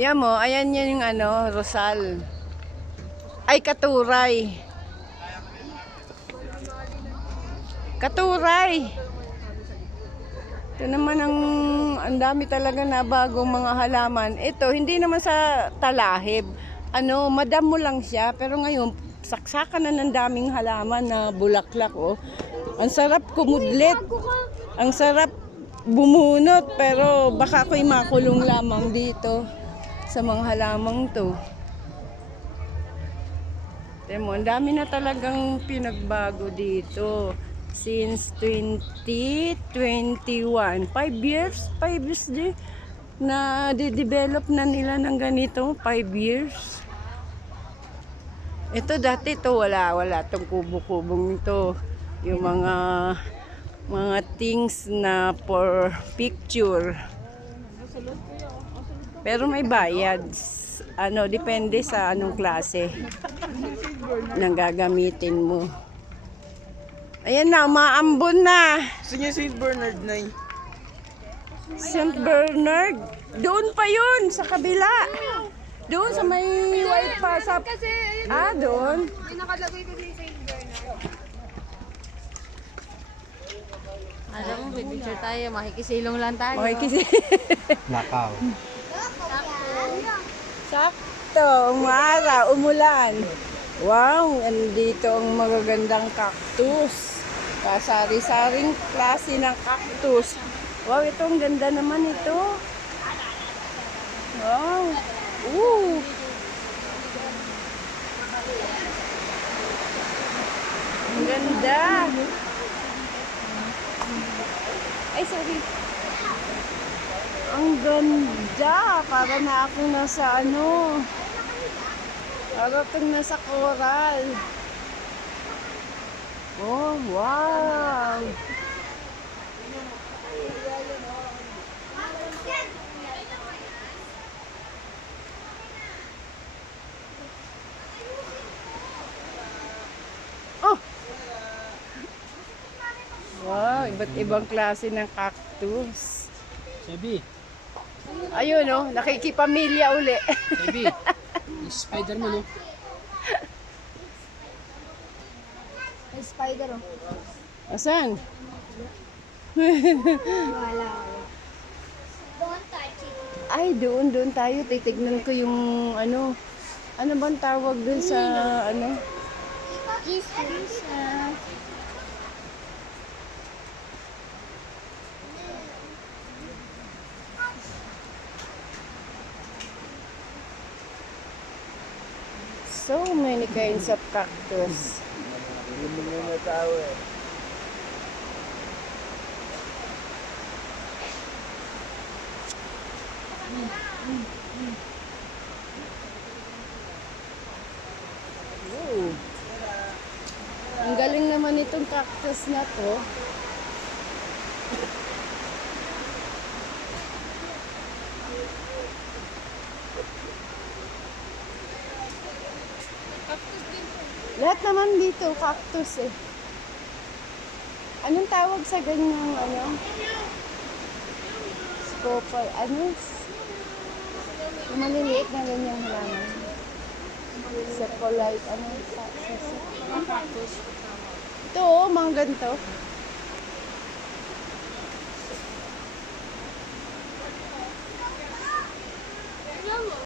Yan mo, ayan yan yung ano, Rosal. Ay, Katuray. Katuray. Ito naman ang dami talaga na bagong mga halaman. Ito, hindi naman sa talahib. Ano, madam mo lang siya. Pero ngayon, saksakan na ng daming halaman na bulaklak. Oh. Ang sarap kumudlit. Ang sarap bumunot. Pero baka ako'y makulong lamang dito sa mga halamang to. Temo, ang dami na talagang pinagbago dito. Since 2021. 5 years di na de-develop na nila ng ganito. 5 years. Ito dati to wala tong kubo-kubong ito. Yung mga things na for picture. Pero may bayad. Ano, depende sa anong klase nang gagamitin mo. Ayan na, umaambon na. Gusto niya St. Bernard na St. Bernard. Doon pa yun, sa kabila. Doon sa may white pa. Sa... Ah, doon. May nakalagay kasi St. Bernard. Alam mo, may picture tayo, makikisilong lang tayo. Okay, kasi... Nakaw. Sakto, umara, umulan. Wow, andito ang magagandang cactus. Kasari-saring klase ng cactus. Wow, ito ang ganda naman ito. Wow. Ang ganda. Ay, sorry. Ang ganda. Para na ako nasa ano. Para itong nasa coral. Oh, wow. Oh! Wow, iba't ibang klase ng cactus. Sebi. Ayun, oh, nakikipamilya uli. Sebi. Spider-Man, oh. May spider oh. Asan? Wala. Don't touch it. Ay, doon tayo. Titignan ko yung ano. Ano bang tawag dun sa ano? Jesus. So many kinds of cactus. Ooh. Ang galing naman itong cactus na to. Lahat naman dito, cactus eh. Anong tawag sa ganyang ano? Scopal, ano? Yung maliliit na ganyang halaman. Sepolite, ano? Cactus. Ito oh, mga ganito.